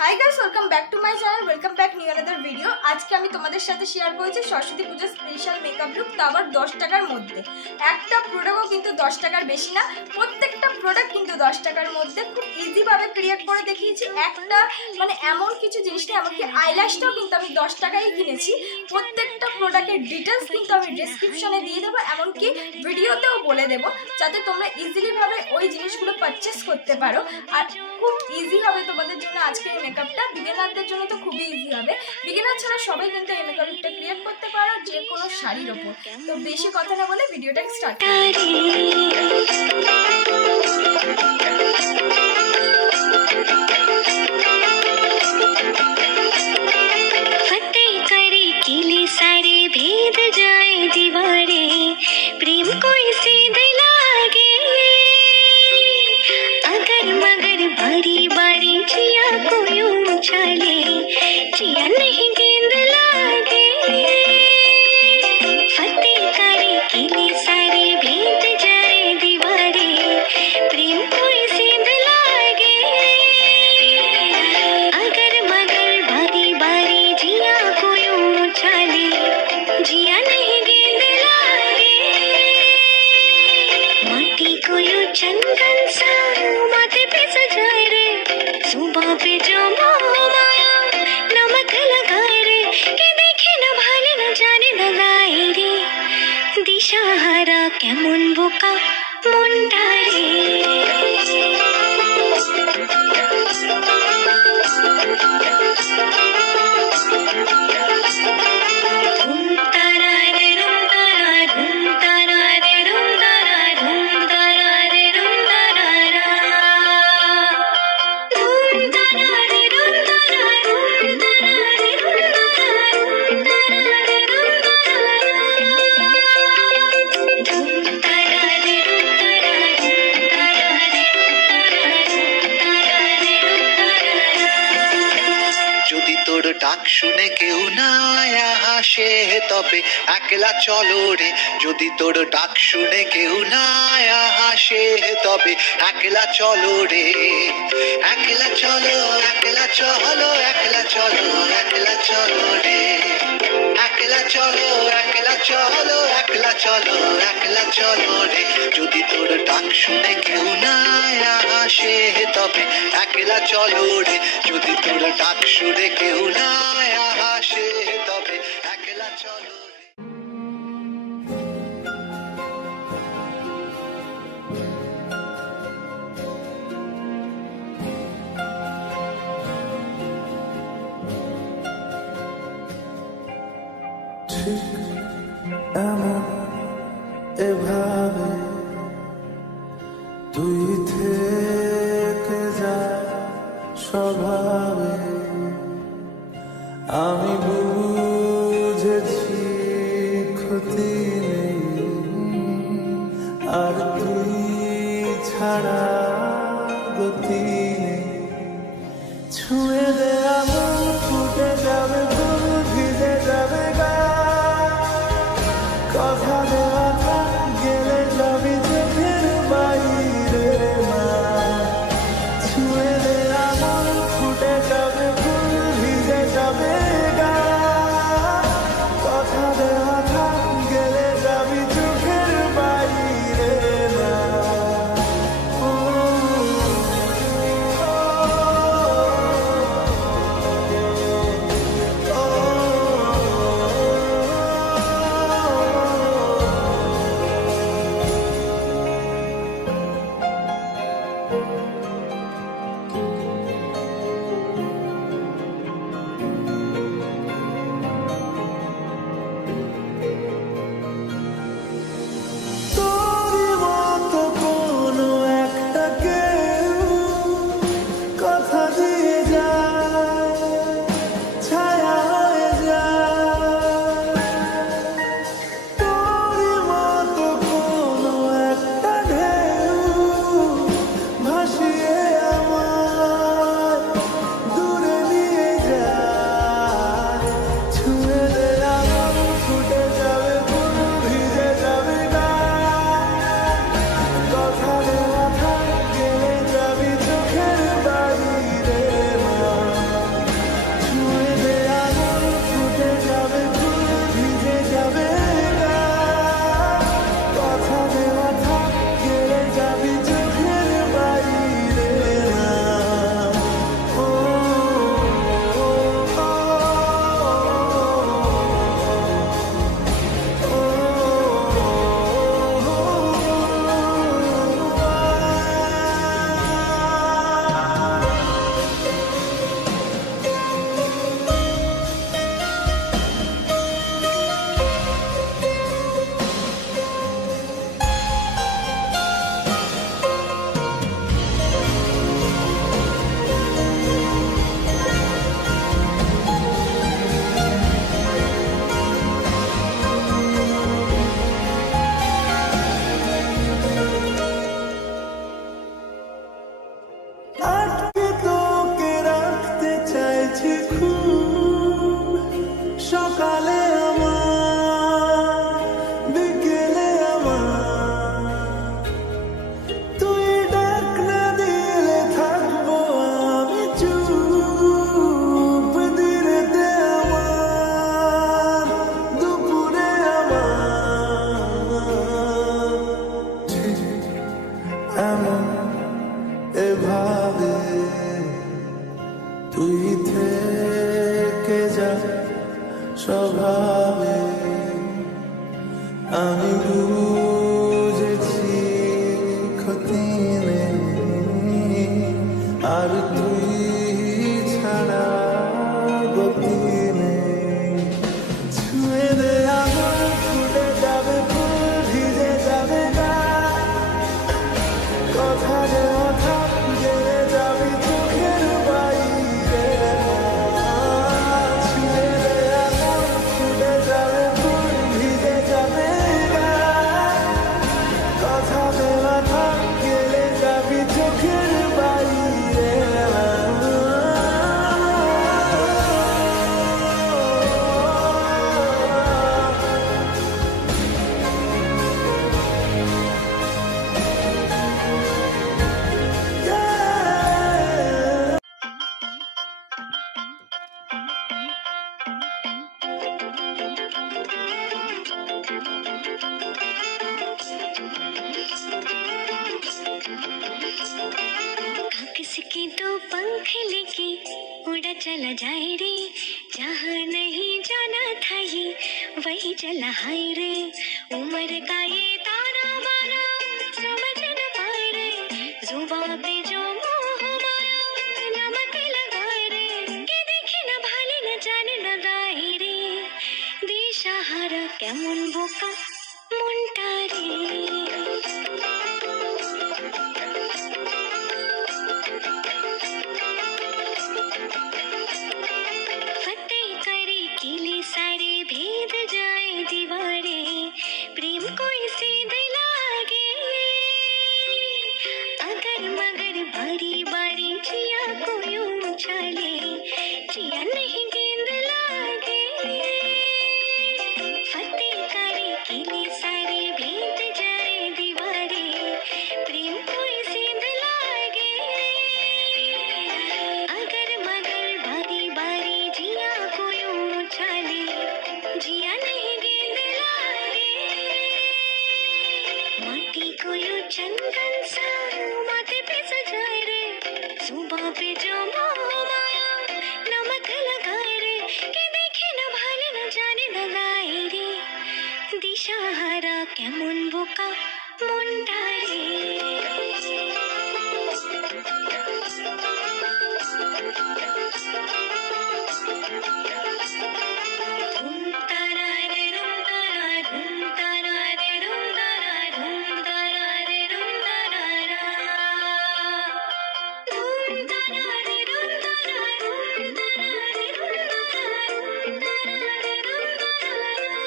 Hi guys, welcome back to my channel, welcome back new another video. আজকে আমি তোমাদের সাথে শেয়ার করেছি সরস্বতী পূজার স্পেশাল মেকআপ লুক, তা আবার 10 টাকার মধ্যে। একটা প্রোডাক্টও কিন্তু 10 টাকার বেশি না, প্রত্যেকটা প্রোডাক্ট কিন্তু 10 টাকার মধ্যে খুব ইজিভাবে ক্রিয়েট করে দেখিয়েছি। একটা মানে এমন কিছু জিনিস নেই, এমনকি আইল্যাশটাও কিন্তু আমি 10 টাকায় কিনেছি। প্রত্যেকটা প্রোডাক্টের ডিটেলস কিন্তু আমি ডিসক্রিপশনে দিয়ে দেবো, এমনকি ভিডিওতেও বলে দেবো, যাতে তোমরা ইজিলিভাবে ওই জিনিসগুলো পারচেস করতে পারো। আর খুব ইজি হবে তোমাদের জন্য আজকে এই মেকআপটা। বিগিনারদের জন্য তো খুবই ইজি হবে, বিগিনার ছাড়া সবাই কিন্তু এই মেকআপটা ক্রিয়েট করতে পারো যে কোনো শাড়ির ওপর। তো বেশি কথা না বলে ভিডিওটা স্টার্ট चंदन सा माथे पे सजाए रे, सुबह पे जो माया नमक लगाए रे, के देखे न भाले न जाने न लाए रे, दिशाहारा केमन बोका मुंडा रे। ডাক শুনে কেউ না আসে তবে একলা চলো রে, যদি তোর ডাক শুনে কেউ না আসে তবে একলা চলো রে, একলা চলো একলা চলো একলা চলো একলা চলো রে, একলা চলো একলা চলো একলা চলো একলা চলো রে, যদি তোর ডাক শুনে কেউ না আসে তবে একলা চলো রে, যদি তোর ডাক শুনে কেউ না আসে তবে একলা চলো রে। ঠিক এমন এভাবে তুই থেকে যা স্বভাবে, আমি বুঝেছি ক্ষতি নেই আর তুই ছাড়া গতি নেই, ছুঁয়ে দে আমন ফুটে যাবে ফুল ভিজে যাবে গা, কথা দেওয়া গেলে যাবি চোখের বাইরে মা, ছুঁয়ে দে আমন ফুটে যাবে ফুল ভিজে যাবে গা, কথা দেওয়া গেলে যাবি চোখের বাইরে মা। ও তুই থেকে যা স্বভাবে, আমি বুঝেছি ক্ষতি নেই, আর তুই ছাড়া গতি নেই। ছুঁয়ে দে আঙুল, ফুটে যাবে ফুল, ভিজে যাবে গা, কথা যে কথা গেলে যাবি চোখের বাইরে। ছুঁয়ে দে আঙুল, ফুটে যাবে ফুল, ভিজে যাবে গা, কথা যে কথা গেলে যাবি চোখের বাইরে। किसके दो पंख लेके उड़ा चला जाए रे, जहाँ नहीं जाना था ये वही चला हाय रे। उम्र का ये ताना बाना समझ न पाए रे, जुबान पे जो मोह माया नमक लगाए रे, के देखे न भाले न जाने न गाए रे, दिशाहारा केमन बोका मुंटा रे। फतेह करे किले सारे, भेद जाए दीवारे, प्रेम कोई सीध लागे, अगर मगर बारी बारी जिया को यूं उछाले, जिया नहीं गेंद लागे। फतेह करे किले सारे, भेद जाए दीवारे, प्रेम कोई सीध लागे, अगर मगर बारी बारी जिया को यूं उछाले, जिया नहीं गेंद लागे। माटी को यूं चंदन सा माथे पे सजाए रे, सुबह पे जो मोह माया नमक लगाए रे, के देखे न भाले न जाने न गाए रे, दिशाहारा केमन बोका मुंडा रे। धूम तारा रे धूम तारा, धूम तारा रे धूम तारा, धूम तारा रे धूम तारा रा। धूम तारा रे धूम तारा, धूम तारा रे धूम तारा, धूम तारा रे धूम तारा रा।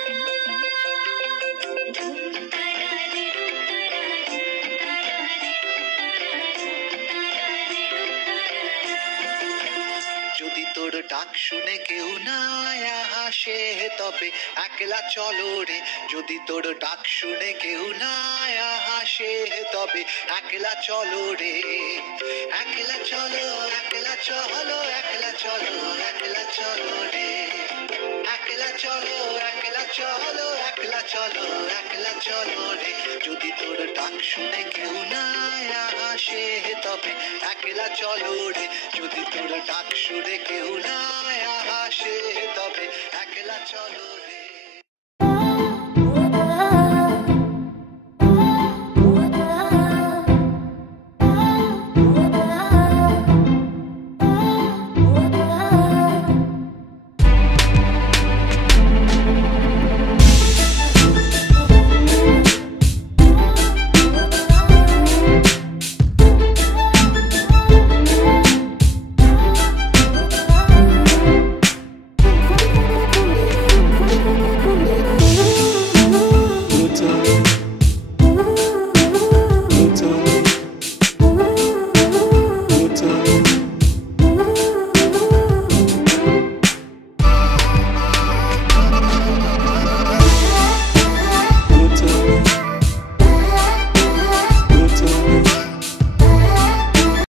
धूम तारा रे धूम तारा, धूम तारा रे धूम तारा, धूम तारा रे धूम तारा रा। যদি তোর ডাক শুনে কেউ না হাসে তবে একলা চলো রে, যদি তোর ডাক শুনে কেউ না হাসে তবে একলা চলো রে। একলা চলো, একলা চলো, একলা চলো, একলা চলো রে। একলা চলো, একলা চলো, একলা চলো, একলা চলো রে। যদি তোর ডাক শুনে কেউ না হাসে তবে একলা চলো রে, যদি তোর ডাক শুনে কেউ না হাসে তবে একলা চলো রে।